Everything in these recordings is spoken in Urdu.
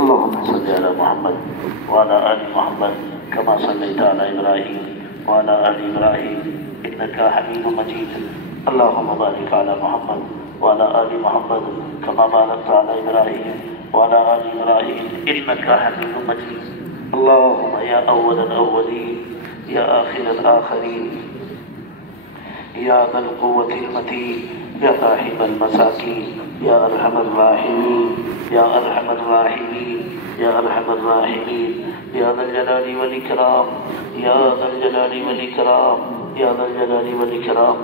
اللهم صل على محمد وعلى آل محمد كما صليت على إبراهيم وعلى آل إبراهيم إنك حميد مجيد. اللهم بارك على محمد وعلى آل محمد كما باركت على إبراهيم وعلى آل إبراهيم إنك حميد مجيد. اللهم يا أول الأولين يا آخر الآخرين يا ذا القوة المتين يا راحم المساكين يا أرحم الراحمين يا أرحم الراحمين يا أرحم الراحمين يا ذا الجلال والإكرام يا ذا الجلال والإكرام يا ذا الجلال والإكرام.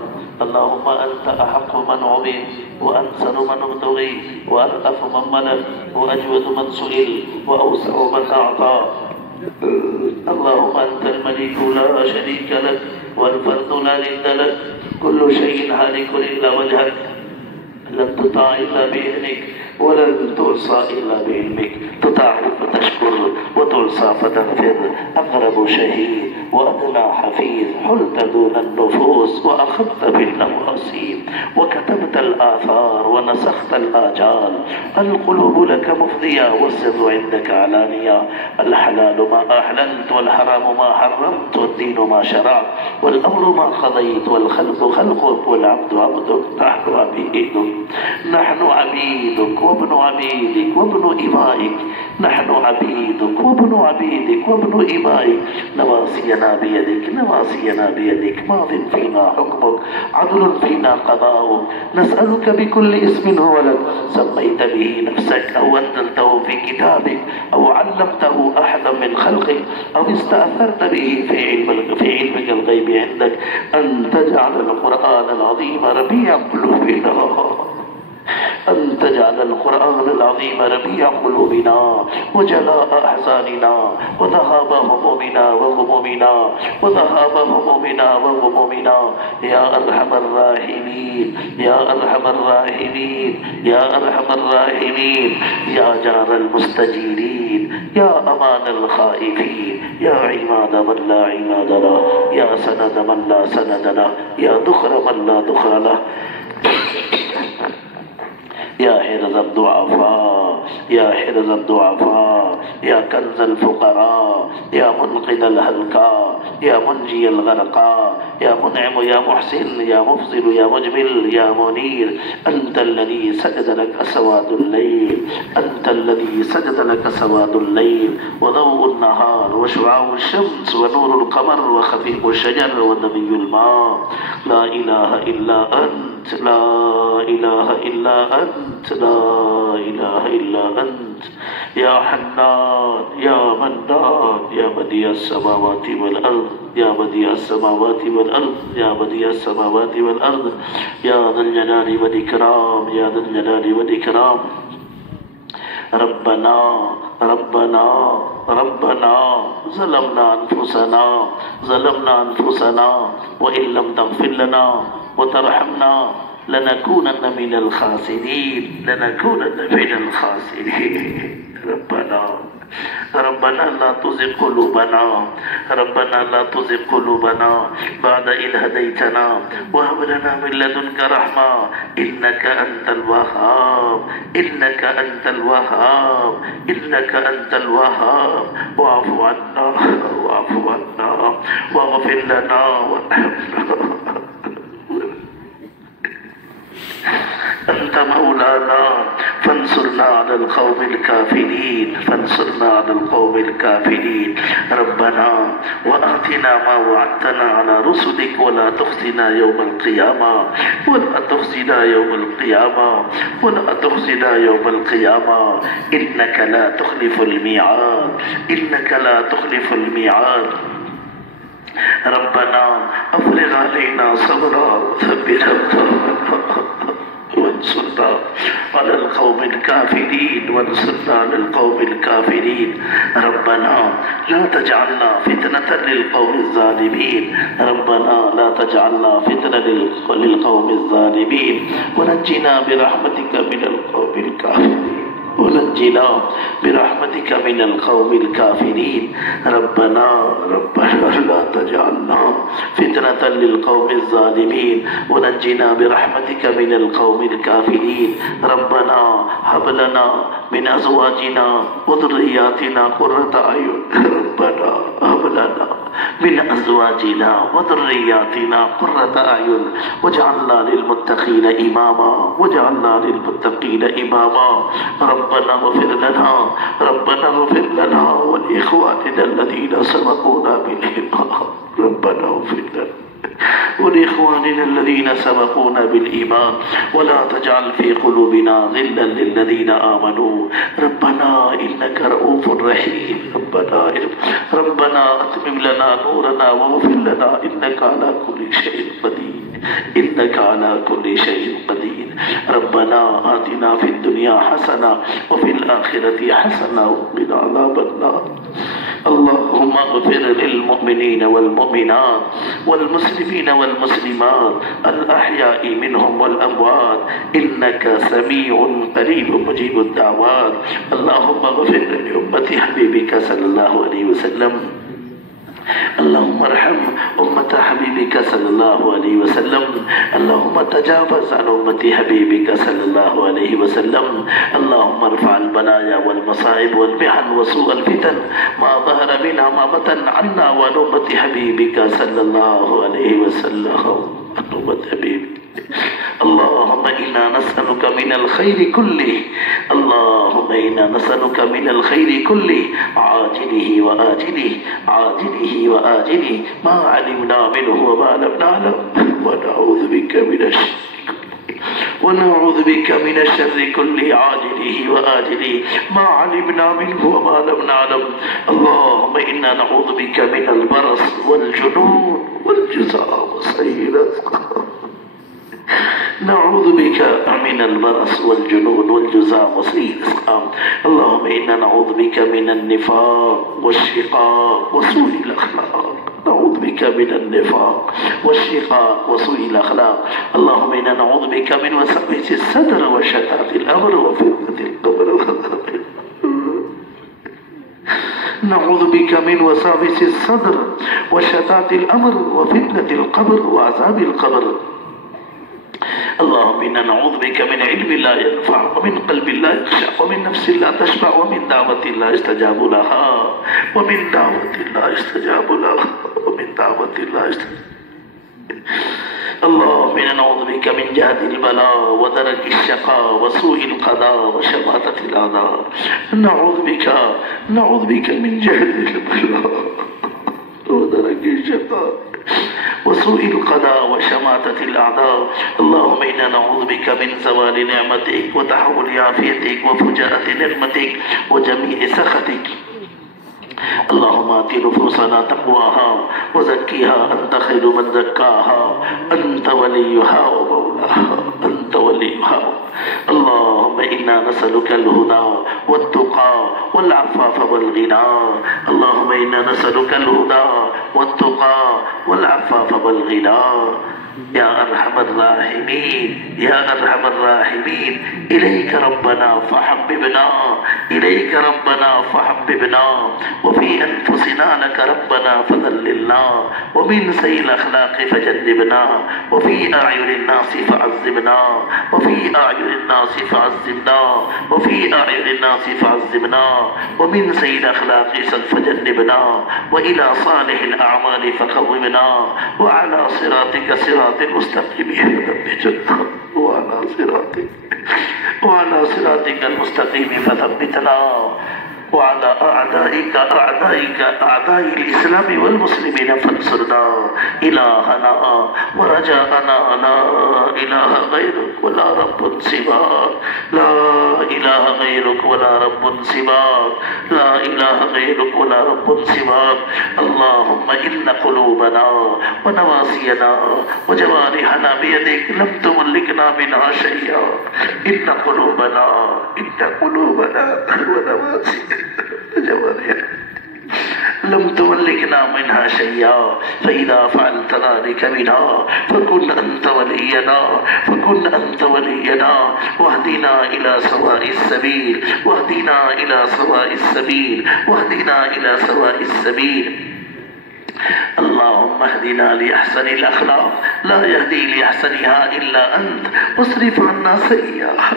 اللهم أنت أحق من عبد وأنصر من ابتغي وأرأف من ملك وأجود من سئل وأوسع من أعطى. اللهم أنت الملك لا شريك لك والفرد لا ند لك كل شيء هالك إلا وجهك لن تطاع إلا بإذنك ولن تعصى إلا بعلمك. تطاع فتشكر وتعصى فتغفر. أقرب شهيد وأدنى حفيظ حلت دون النفوس وأخذت بالنواسي وكتبت الآثار ونسخت الآجال. القلوب لك مفضية والسر عندك علانية. الحلال ما أحللت والحرام ما حرمت والدين ما شرعت والأمر ما قضيت والخلق خلقك والعبد عبدك. نحن عبيدك وابن عبيدك وابن إمائك. نحن عبيدك وابن عبيدك وابن إمائك. نواصينا بيدك نواصينا بيدك ماض فينا حكمك عدل فينا قضاؤك. نسألك بكل اسم هو لك سميت به نفسك أو أنزلته في كتابك أو علمته أحدا من خلقك أو استأثرت به في علمك الغيب عندك أن تجعل القرآن العظيم ربيع قلوبنا. أن تجعل القرآن العظيم ربيع قلوبنا وجلاء أحزاننا وذهاب همومنا وغمومنا وذهاب همومنا وغمومنا. يا أرحم الراحمين يا أرحم الراحمين يا أرحم الراحمين يا جار المستجيرين يا أمان الخائفين يا عماد من لا عماد له يا سند من لا سند له يا ذخر من لا ذخر له يا حرز الضعفاء يا حرز الضعفاء يا كنز الفقراء يا منقذ الهلكاء يا منجي الغرقاء يا منعم يا محسن يا مفضل يا مجمل يا منير. أنت الذي سجد لك سواد الليل أنت الذي سجد لك سواد الليل وضوء النهار وشعاع الشمس ونور القمر وخفيف الشجر ونبي الماء. لا إله إلا أنت لا إله إلا أنت لا إله إلا أنت يا حنان يا منان يا بديع السماوات والأرض يا بديع السماوات والأرض يا بديع السماوات والأرض يا ذا الجلال والإكرام يا ذا الجلال والإكرام. ربنا ربنا ربنا ظلمنا أنفسنا وإن لم تغفر لنا وترحمنا لنكونن من الخاسرين ربنا لا تزغ قلوبنا بعد إذ هديتنا وهب لنا من لدنك رحمة إنك أنت الوهاب واعف عنا واغفر لنا وارحمنا. أنت مولانا فانصرنا على القوم الكافرين. ربنا وآتنا ما وعدتنا على رسلك ولا تخزنا يوم القيامة إنك لا تخلف الميعاد. ربنا أفرغ علينا صبرا وثبت أقدامنا وانصرنا على القوم الكافرين. ربنا لا تجعلنا فتنة للقوم الظالمين ونجنا برحمتك من القوم الكافرين ونجنا برحمتك من القوم الكافرين ربنا لا تجعلنا فتنة للقوم الظالمين ونجنا برحمتك من القوم الكافرين ربنا هب لنا من أزواجنا وذرياتنا قرة أعين ربنا هب لنا من أزواجنا وذرياتنا قرة أعين واجعلنا للمتقين إماما واجعلنا للمتقين إماما ربنا اغفر لنا ولإخواننا الذين سبقونا بالإيمان ربنا اغفر لنا ولإخواننا الذين سبقونا بالإيمان ولا تجعل في قلوبنا غلا للذين آمنوا ربنا إنك رؤوف رحيم ربنا أتمم لنا نورنا واغفر لنا إنك على كل شيء قدير ربنا آتنا في الدنيا حسنة وفي الآخرة حسنة وقنا عذاب النار اللهم اغفر للمؤمنين والمؤمنات والمسلمين والمسلمات الأحياء منهم والأموات إنك سميع قريب مجيب الدعوات اللهم اغفر لأمة حبيبك صلى الله عليه وسلم اللهم ارحم أمة حبيبك صلى الله عليه وسلم اللهم تجاوز عن أمة حبيبك صلى الله عليه وسلم اللهم ارفع البلايا والمصائب والمحن وسوء الفتن ما ظهر منها ما بطن عنا وعن أمة حبيبك صلى الله عليه وسلم عن أمة حبيبك اللهم إنا نسألك من الخير كله اللهم إنا نسألك من الخير كله عاجله وآجله ما علمنا منه وما لم نعلم ونعوذ بك من الشر كله عاجله وآجله ما علمنا منه وما لم نعلم اللهم إنا نعوذ بك من البرص والجنون والجزام وسيء الأسقام نعوذ بك من البرص والجنون والجزام وسيء الأسقام اللهم إنا نعوذ بك من النفاق والشقاق وسوء الأخلاق نعوذ بك من النفاق والشقاق وسوء الأخلاق اللهم إنا نعوذ بك من وسوسة الصدر وشتات الأمر وفتنة القبر نعوذ بك من وساوس الصدر وشتات الأمر وفتنة القبر وعذاب القبر اللهم إنا نعوذ بك من علم لا ينفع ومن قلب لا يخشع ومن نفس لا تشبع ومن دعوة لا يستجاب لها اللهم إنا نعوذ بك من جهد البلاء ودرك الشقاء وسوء القضاء وشماتة الأعداء نعوذ بك من جهد البلاء ودرك الشقاء وسوء القضاء وشماتة الأعداء اللهم إنا نعوذ بك من زوال نعمتك وتحول عافيتك وفجاءة نعمتك وجميع سخطك اللهم آت نفوسنا تقواها وزكيها أنت خير من زكاها أنت وليها ومولاها اللهم إنا نسألك الهدى والتقى والعفاف والغنى اللهم إنا نسألك الهدى والتقى والعفاف والغنى يا أرحم الراحمين إليك ربنا فحببنا وفي أنفسنا لك ربنا فذللنا ومن سيء الأخلاق فجنبنا وفي أعين الناس فعذبنا ومن سيء الأخلاق فجنبنا وإلى صالح الأعمال فقومنا وعلى صراطك صراط المستقيم فثبتنا وعلى صراطك المستقيم فثبتنا وعلى أعداء الإسلام والمسلمين فانصرنا إلهنا ورجاءنا لا إله غيرك ولا رب سواك اللهم إن قلوبنا ونواسينا وجوارحنا بيدك لم تملكنا منها شيئا إن قلوبنا ونواسينا جوارحنا لم تملكنا تملكنا منها شيئا فإذا فعلت ذلك بنا فكن أنت ولينا واهدنا إلى سواء السبيل اللهم اهدنا لأحسن الأخلاق لا يهدي لأحسنها إلا أنت واصرف عنا سيئها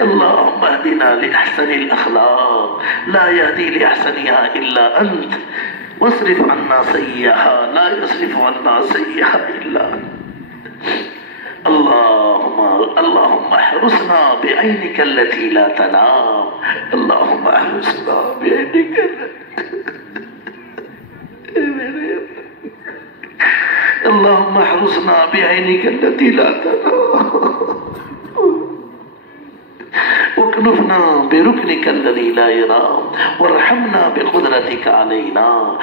اللهم اهدنا لأحسن الأخلاق لا يهدي لأحسنها إلا أنت واصرف عنا سيئها لا يصرف عنا سيئها إلا أنت اللهم احرسنا بعينك التي لا تنام اللهم احرسنا بعينك اللهم احرسنا بعينك التي لا تنام واكنفنا بركنك الذي لا يرام وارحمنا بقدرتك علينا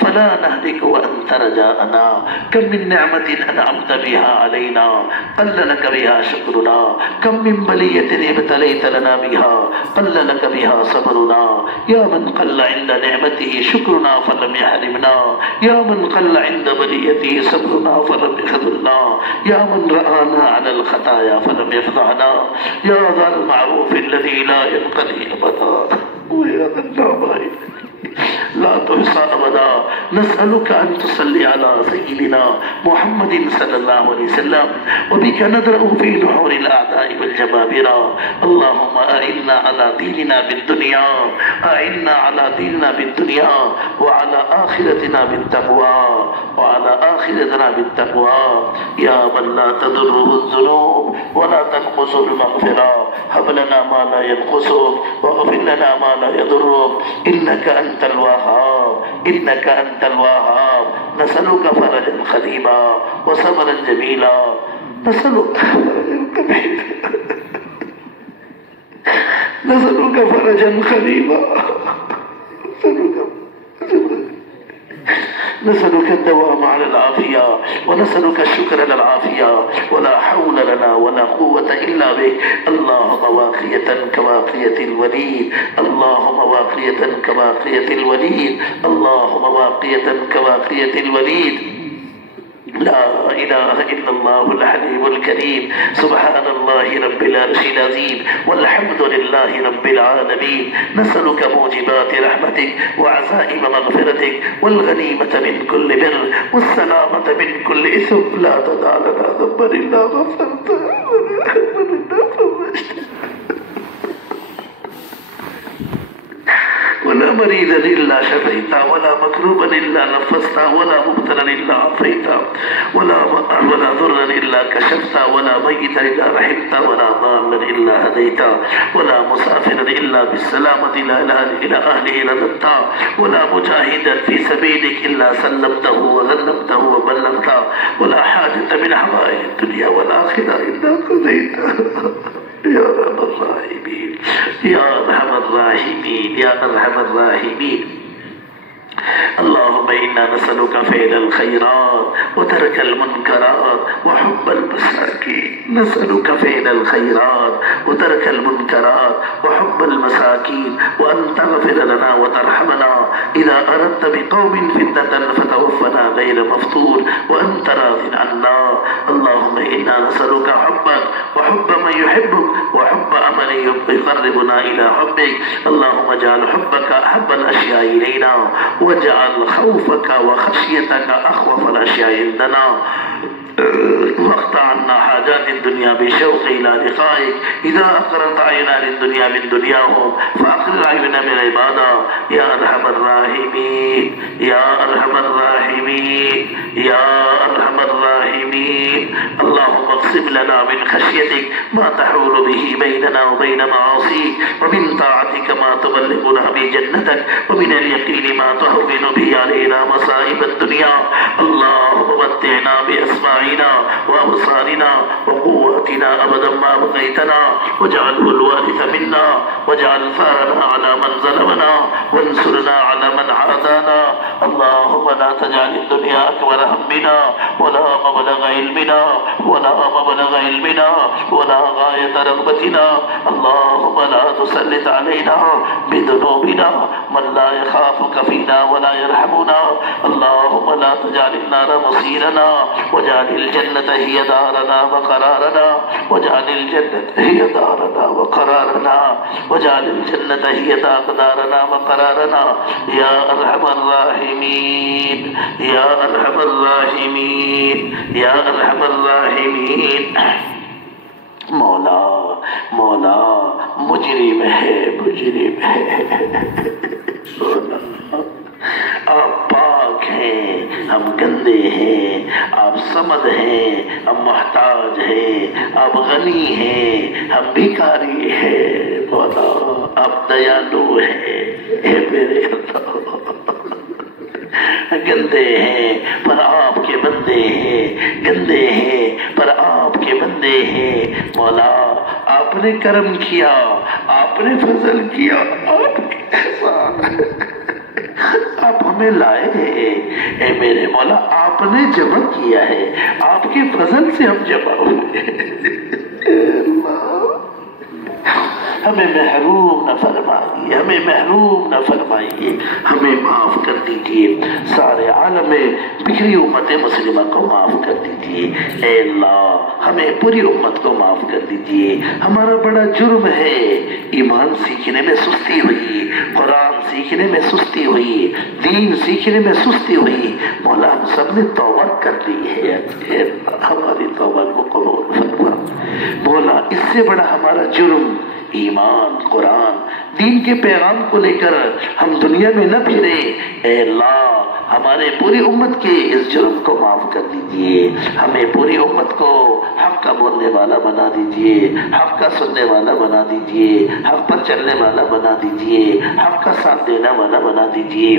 فلا نهلك وأنت رجاءنا كم من نعمة أنعمت بها علينا قل لك بها شكرنا كم من بلية ابتليت لنا بها قل لك بها صبرنا يا من قل عند نعمته شكرنا فلم يحرمنا يا من قل عند بليته صبرنا فلم يخذلنا يا من رآنا على الخطايا فلم يفضحنا يا ذا المعروف الذي لا ينقضي أبدا ويا ذا النعماء لا تحصى أبدا نسألك أن تصلي على سيدنا محمد صلى الله عليه وسلم وبك ندرأ في نحور الأعداء والجبابرة اللهم أعنا على ديننا بالدنيا وعلى آخرتنا بالتقوى يا من لا تضره الذنوب ولا تنقص المغفرة هب لنا ما لا ينقصك واغفر لنا ما لا يضرك إنك أنت الوهاب نسألك فرجا قريبا وصبرا جميلا نسألك فرجا قريبا نسألك الدوام على العافية ونسألك الشكر للعافية ولا حول لنا ولا قوة إلا بك اللهم واقية كواقية الوليد لا إله إلا الله الحليم الكريم سبحان الله رب العرش العظيم والحمد لله رب العالمين نسألك موجبات رحمتك وعزائم مغفرتك والغنيمة من كل بر والسلامة من كل إثم لا تدع لنا ذنبا إلا غفرته ولا هما إلا فرجته ولا مريضا إلا شفيته ولا مكروبا إلا نفسته ولا مبتلا إلا عافيته ولا ضرا إلا كشفته ولا ميتا إلا رحمته ولا ضالا إلا هديته ولا مسافرا إلا بالسلامة إلى أهله رددته ولا مجاهدا في سبيلك إلا سلمته وغنمته وبلغته ولا حاجة من حوائج الدنيا والآخرة إلا قضيتها يا أرحم الراحمين اللهم إنا نسألك فعل الخيرات وترك المنكرات وحب المساكين وأن تغفر لنا وترحمنا إذا أردت بقوم فتنة فتوفنا غير مفتون وأنت راض عنا اللهم إنا نسألك حبك وحب من يحبك وحب عمل يقربنا إلى حبك اللهم اجعل حبك أحب الأشياء إلينا واجعل خوفك وخشيتك أخوف الأشياء عندنا واقطع عنا حاجات الدنيا بالشوق إلى لقائك إذا أقرت عينا للدنيا من دنياهم فأقر عينا من عبادة يا أرحم الراحمين اللهم اقسم لنا من خشيتك ما تحول به بيننا وبين معاصيك ومن طاعتك ما تبلغنا به جنتك ومن اليقين ما تهون به علينا مصائب الدنيا اللهم متعنا بأسماعنا وأبصارنا وقواتنا أبدا ما بقيتنا واجعله الوارث منا واجعل ثارنا على من ظلمنا وانصرنا على من عادانا اللهم لا تجعل الدنيا أكبر همنا ولا مبلغ علمنا ولا غاية رغبتنا اللهم لا تسلط علينا بذنوبنا من لا يخافك فينا ولا يرحمنا اللهم لا تجعل النار مصيرنا واجعل الجنة هي دارنا وقرارنا واجعل الجنة هي دارنا وقرارنا واجعل الجنة هي دارنا وقرارنا يا أرحم الراحمين يا أرحم الراحمين يا أرحم الراحمين مولا مولا مجرم ہے آپ پاک ہیں ہم گندے ہیں آپ صمد ہیں ہم محتاج ہیں آپ غنی ہیں ہم بھکاری ہیں مولا آپ دیالو ہیں اے میرے اللہ گندے ہیں پر آپ کے بندے ہیں گندے ہیں پر آپ کے بندے ہیں مولا آپ نے کرم کیا آپ نے فضل کیا آپ کے احسان آپ ہمیں لائے ہیں اے میرے مولا آپ نے جمع کیا ہے آپ کے فضل سے ہم جمع ہوئے ہمیں محروم نہ فرمائیے ہمیں معاف کر دیجئے سارے عالم میں بکھری امت مسلمہ کو معاف کر دیجئے اے اللہ ہمیں پوری امت کو معاف کر دیجئے ہمارا بڑا جرم ہے ایمان سیکھنے میں سستی ہوئی قرآن سیکھنے میں سستی ہوئی دین سیکھنے میں سستی ہوئی مولا ہم سب نے توبہ کر لی ہے اے اللہ ہماری توبہ کو قبول فرما مولا اس سے بڑا ہمارا جرم ایمان قرآن دین کے پیغام کو لے کر ہم دنیا میں نہ پھرے اے اللہ ہمارے پوری امت کے اس جرم کو معاف کر دیجئے ہمیں پوری امت کو حق کا بولنے والا بنا دیجئے حق کا سننے والا بنا دیجئے حق پر چلنے والا بنا دیجئے حق کا ساتھ دینے والا بنا دیجئے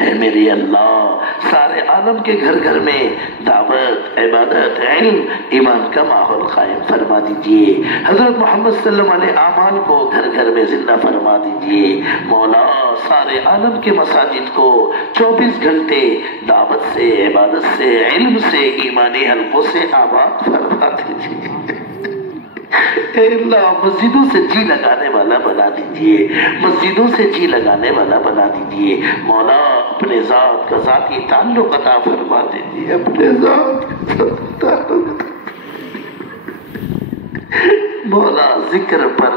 اے میرے اللہ سارے عالم کے گھر گھر میں دعوت عبادت علم ایمان کا ماحول قائم فرما دیجئے حضرت محمد صلی اللہ علیہ اعمال کو گھر گھر میں زندہ فرما دیجئے مولا سارے عالم کے مساجد کو 24 گھنٹے دعوت سے عبادت سے علم سے ایمانی حلقوں سے آباد فرما دیجئے اے اللہ مسجدوں سے جی لگانے والا بنا دیجئے مسجدوں سے جی لگانے والا بنا دیجئے مولا اپنے ذات کا ذاتی تعلق عطا فرما دیجئے اپنے ذات کا تعلق مولا ذکر پر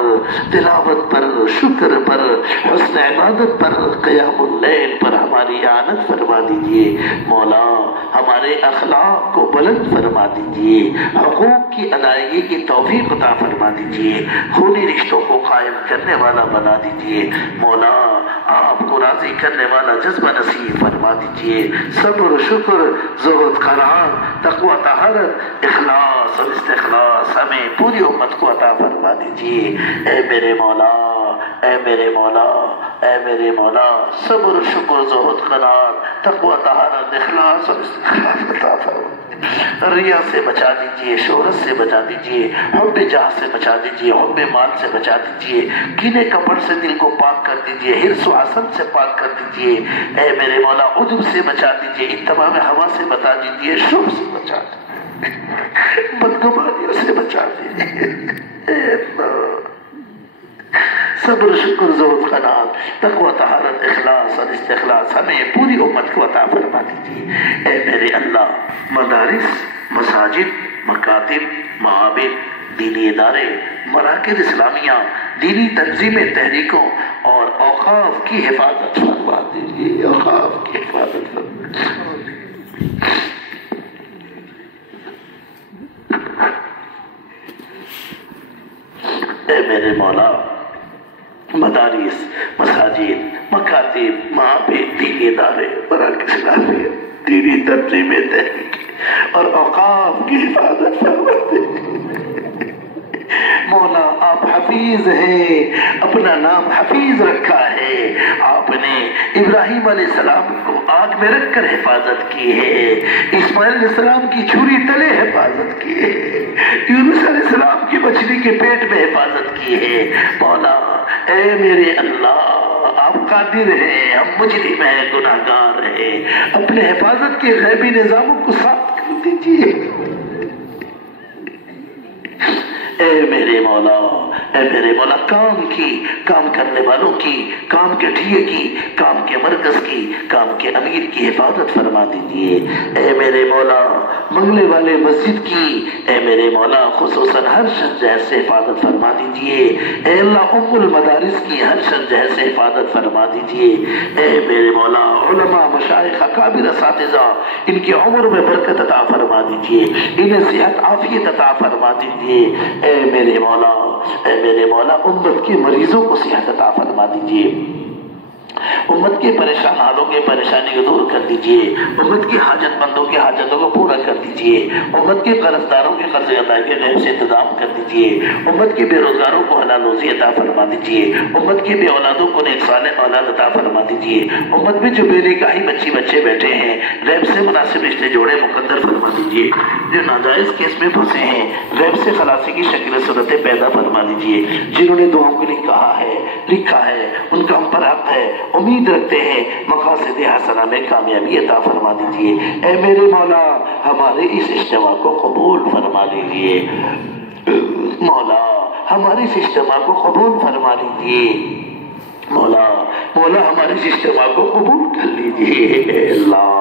تلاوت پر شکر پر حسن عبادت پر قیام اللیل پر ہماری اعانت فرما دیجئے مولا ہمارے اخلاق کو بلند فرما دیجئے حقوق کی ادائیگی کی توفیق عطا فرما دیجئے خونی رشتوں کو قائم کرنے والا بنا دیجئے مولا آپ کو راضی کرنے والا جذبہ نصیب فرما دیجئے صبر شکر زہد قرار تقوی طہارت اخلاص اور استخلاص ہمیں پوری امت کو عطا فرما دیجئے اے میرے مولا اے میرے مولا اے میرے مولا صبر شکر زہد قرار تقوی طہارت اخلاص اور استخلاص عطا فرما ریا سے بچا دیجئے شہرت سے بچا دیجئے حب جاہ سے بچا دیجئے حب مال سے بچا دیجئے کینے کپڑ سے دل کو پاک کر دیجئے حرص و حسد سے پاک کر دیجئے اے میرے مولا عجب سے بچا دیجئے اتباع ہوا سے بتا دیجئے شب سے بچا دیجئے بدگمانیوں سے بچا دیجئے اے اللہ صبر شکر زہد قناعت تقوی طہارت اخلاص اور استخلاص ہمیں پوری امت کو عطا فرما دیجیے اے میرے اللہ مدارس مساجد مکاتب معابد دینی ادارے مراکز اسلامیہ دینی تنظیمیں تحریکوں اور اوقاف کی حفاظت فرما دیجیے اوقاف کی حفاظت فرما اے میرے مولا مدارس مساجد مکاتب معابد دینی ادارے مراکز اسلامیہ دینی تنظیمیں تحریک اور اوقاف کی حفاظت فرماتے مولا آپ حفیظ ہیں اپنا نام حفیظ رکھا ہے آپ نے ابراہیم علیہ السلام کو آگ میں رکھ کر حفاظت کی ہے اسماعیل علیہ السلام کی چھری تلے حفاظت کی ہے، یونس علیہ السلام کی مچھلی کے پیٹ میں حفاظت کی ہے۔ مولا اے میرے اللہ، آپ قادر ہیں، ہم مجرم ہیں، گناہگار ہیں، اپنے حفاظت کے غیبی نظاموں کو صاف کر دیجیے۔ اے میرے مولا، اے میرے مولا، کام کرنے والوں کی، کام کے ٹھیے کی، کام کے مرکز کی، کام کے امیر کی حفاظت فرما دیجیے۔ اے میرے مولا، بنگلے والے مسجد کی، اے میرے مولا، خصوصاً ہر شخص سے حفاظت فرما دیجیے۔ اے اللہ، ام المدارس کی ہر شخص سے حفاظت فرما دیجیے۔ اے میرے مولا، علماء، مشائخ، اکابر، اساتذہ، ان کی عمر میں برکت عطا فرما دیجیے، انہیں صحت عافیت عطا فرما دیجیے۔ اے میرے مولا، اے میرے مولا، امت کے مریضوں کو صحت عطا فرما دیجیے، امت کے پریشان حالوں کے پریشانی کو دور کر دیجیے، امت کی حاجت مندوں کی حاجتوں کو پورا کر دیجیے، امت کے قرض داروں کے قرض ادائیگی کے غیب سے انتظام کر دیجیے، امت کے بے روزگاروں کو حلال روزی عطا فرما دیجیے، امت کے بے اولادوں کو نیک صالح اولاد عطا فرما دیجیے، امت میں جو بے نکاحی بچے بیٹھے ہیں، غیب سے مناسب رشتے جوڑے مقدر فرما دیجیے، جو ناجائز کیس میں پھنسے ہیں، غیب سے خلاصی کی شکل صورتیں پیدا فرما دیجیے، جنہوں نے دعاؤں کے لیے کہا ہے، لکھا ہے، ان کا ہم پر حق ہے، امید رکھتے ہیں، مقاصد حسنہ میں کامیابی عطا فرما دیجیے۔ اے میرے مولا، ہمارے اس اجتماع کو قبول فرما لیجیے، مولا ہمارے اس اجتماع کو قبول فرما لیجیے، مولا ہمارے اس اجتماع کو قبول کر لیجیے۔ اے اللہ،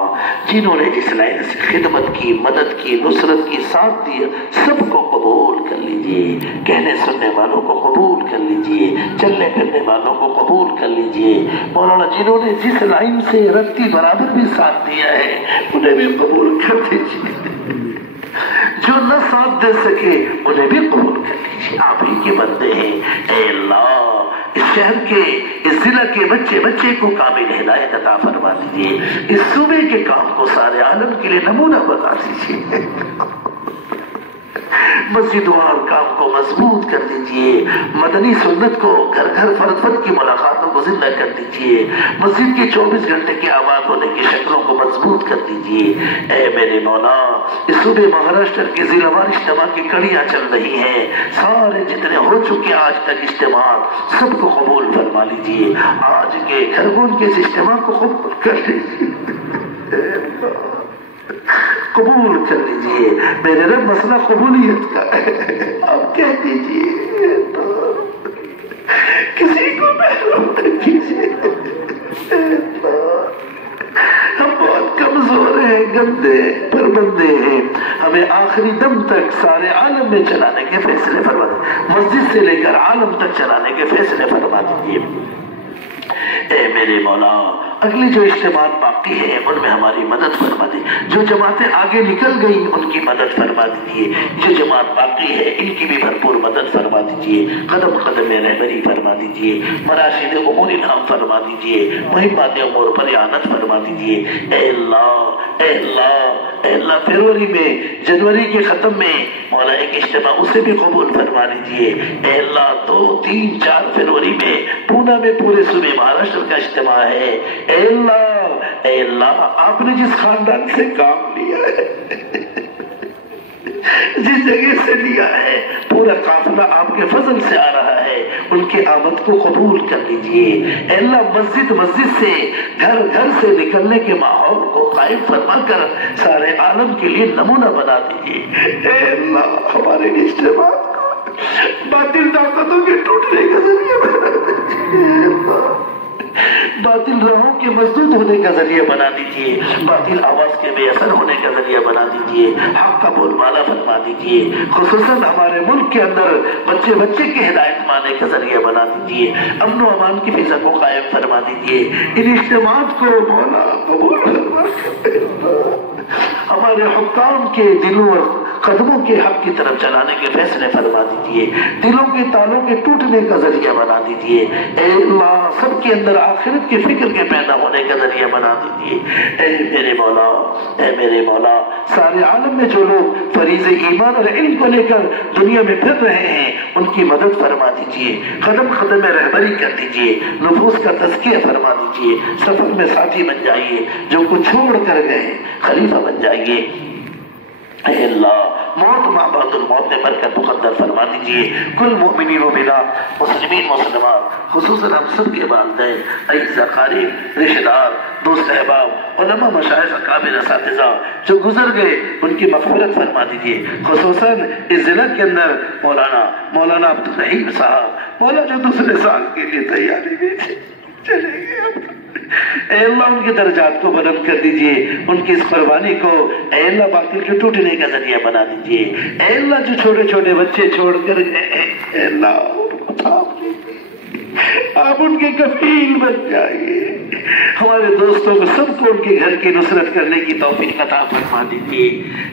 جنہوں نے جس لائن سے خدمت کی، مدد کی، نصرت کی، ساتھ دیا، سب کو قبول کر لیجیے، کہنے سننے والوں کو قبول کر لیجیے، چلنے پھرنے والوں کو قبول کر لیجیے۔ مولانا، جنہوں نے جس لائن سے رتی برابر بھی ساتھ دیا ہے، انہیں بھی قبول کر دیجیے، جو نہ ساتھ دے سکے انہیں بھی قبول کر لیجیے، آپ ہی کے بندے ہیں۔ اے اللہ، اس شہر کے، اس ضلع کے بچے کو کامل ہدایت عطا فرما دیجیے، اس صوبے کے کام کو سارے عالم کے لیے نمونہ بنا دیجیے، مسجد اور کام کو مضبوط کر دیجیے، مدنی سنت کو گھر فرد کی ملاقاتوں کو زندہ کر دیجیے، مسجد کے 24 گھنٹے کے آباد ہونے کی شکلوں کو مضبوط کر دیجیے۔ اے میرے مولا، اس صوبے مہاراشٹر کے ضلع وار اجتماع کی کڑیاں چل رہی ہیں، سارے جتنے ہو چکے آج تک اجتماع، سب کو قبول فرما لیجیے، آج کے خرگون کے اس اجتماع کو قبول کر لیجیے، قبول کر لیجیے۔ میرے رب، مسئلہ قبولیت کا ہے، آپ کہہ دیجیے، کسی کو محروم نہ کیجیے۔ ہم بہت کمزور ہیں، گندے پر بندے ہیں، ہمیں آخری دم تک سارے عالم میں چلانے کے فیصلے فرما دیجیے، مسجد سے لے کر عالم تک چلانے کے فیصلے فرما دیجیے۔ اے میرے مولا، اگلی جو اجتماعات باقی ہیں ان میں ہماری مدد فرما دی، جو جماعتیں آگے نکل گئیں ان کی مدد فرما دیجیے، جو جماعت باقی ہے ان کی بھی بھرپور مدد فرما دیجیے، قدم قدم میں رہبری فرما دیجیے، مراشد امور انعام فرما دیجیے، مہمات امور پر اعانت فرما دیجیے۔ اے اللہ، اے اللہ، اے اللہ، فروری میں، جنوری کے ختم میں مولا ایک اجتماع اسے بھی قبول فرما لیجیے۔ اے اللہ، 2، 3، 4 فروری میں پونا میں پورے صوبے مہاراشٹر کا اجتماع ہے۔ اے اللہ، آپ نے جس خاندان سے کام لیا ہے، جس جگہ سے لیا ہے، پورا قافلہ آپ کے فضل سے آ رہا ہے، ان کے آمد کو قبول کر لیجئے۔ اے اللہ، مسجد سے، گھر سے نکلنے کے ماحول کو قائم فرما کر سارے عالم کے لیے نمونہ بنا دیجئے۔ اے اللہ، ہمارے اجتماع کو باطل طاقتوں کے ٹوٹنے کا ذریعہ بنا دیجئے، باطل راہوں کے مسدود ہونے کا ذریعہ بنا دیجئے، باطل آواز کے بے اثر ہونے کا ذریعہ بنا دیجئے، حق کا بول بالا فرما دیجئے، خصوصاً ہمارے ملک کے اندر بچے کے ہدایت مانے کا ذریعہ بنا دیجئے، امن و امان کی فضا کو قائم فرما دیجئے۔ ان اجتماعات کو مولا قبول فرما کرتے، ہمارے حکام کے دلوں اور قدموں کے حق کی طرف چلانے کے فیصلے فرما دیجئے، دلوں کے تالوں کے ٹوٹنے کا ذریعہ بنا دیجئے۔ اے اللہ، سب کے اندر آخرت کی فکر کے پیدا ہونے کا ذریعہ بنا دیجئے۔ اے میرے مولا، اے میرے مولا، سارے عالم میں جو لوگ فریض ایمان اور علم کو لے کر دنیا میں پھر رہے ہیں ان کی مدد فرما دیجئے، قدم قدم میں رہبری کر دیجئے، نفوس کا تزکیہ فرما دیجئے، سفر میں ساتھی بن جائیے، جو کچھ چھوڑ کر گئے خلیفہ بن جائیے۔ اے اللہ موت ماں بعد الموت میں برکت مقدر فرما دیجئے. کل مومنین و مومنات، مسلمین مسلمات، خصوصاً ہم سب کے والدین، اعزاء اقارب، رشتہ دار، دوست احباب، علماء، مشائخ، اکابر، اساتذہ جو گزر گئے ان کی مغفرت فرما دیجئے. خصوصاً اس ضلع کے اندر مولانا عبدالرحیم صاحب، مولا جو دوسرے سال کے لیے تیاری میں تھے چلے گئے. اے اللہ ان کے درجات کو بلند کر دیجئے، ان کی اس قربانی کو اے اللہ باطل کے ٹوٹنے کا ذریعہ بنا دیجئے. اے اللہ جو چھوٹے چھوٹے بچے چھوڑ کر گئے، اے اللہ آپ ان کے کفیل بن جائیے. ہمارے دوستوں کو سب کو ان کے گھر کی نصرت کرنے کی توفیق عطا فرما دیجئے.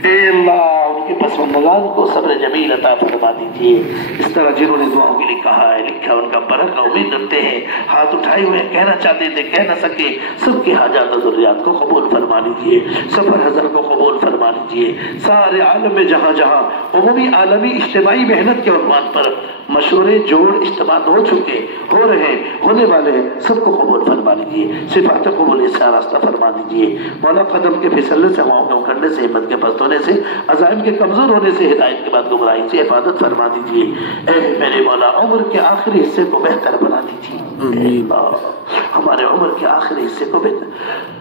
اے اللہ ان کے پسماندگان کو صبر جمیل عطا فرما دیجئے. اس طرح جنہوں نے دعاؤں کے لیے کہا ہے، لکھا، ان کا برکت امید رکھتے ہیں، ہاتھ اٹھائے ہوئے کہنا چاہتے تھے کہہ نہ سکے، سب کے حاجات و ضروریات کو قبول فرما لیجئے. سفر حضر کو قبول فرما لیجئے. سارے عالم میں جہاں جہاں عمومی عالمی اجتماعی محنت کے عنوان پر مشورے جوڑ اجتماع ہو چکے، ہو رہے، ہونے والے ہیں، سب کو قبول فرما لیجئے. صفات قبول اس کا راستہ فرما دیجئے. مولا قدم کے پھسلنے سے، ہواؤں کے اکھڑنے سے، ہمت کے پست ہونے سے، عزائم کے کمزور ہونے سے، ہدایت کے بعد گمراہی سے حفاظت فرما دیجئے. اے میرے مولا عمر کے آخری حصے کو بہتر بنا دیجئے. اے اللہ ہمارے عمر کے آخری حصے کو بہتر،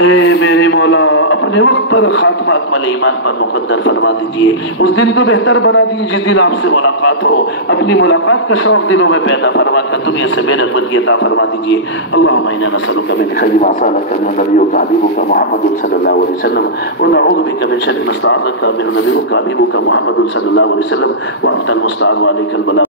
اے میرے مولا اپنے وقت پر خاتمہ اکمل ایمان پر مقدر فرما دیجئے. اس دن کو بہتر بنا دیجئے جس دن آپ سے ملاقات ہو. اپنی ملاقات کا شوق دلوں میں پیدا فرما کر دنیا سے بے رغبتی عطا فرما دیجئے. اللہم انا نسألک من خیر ما سألک من نبیک حبیبک محمد صلی اللہ علیہ وسلم ونعوذ بک من شر ما استعاذک من نبیک حبیبک محمد صلی اللہ علیہ وسلم وانت المستعان وعلیک البلاغ.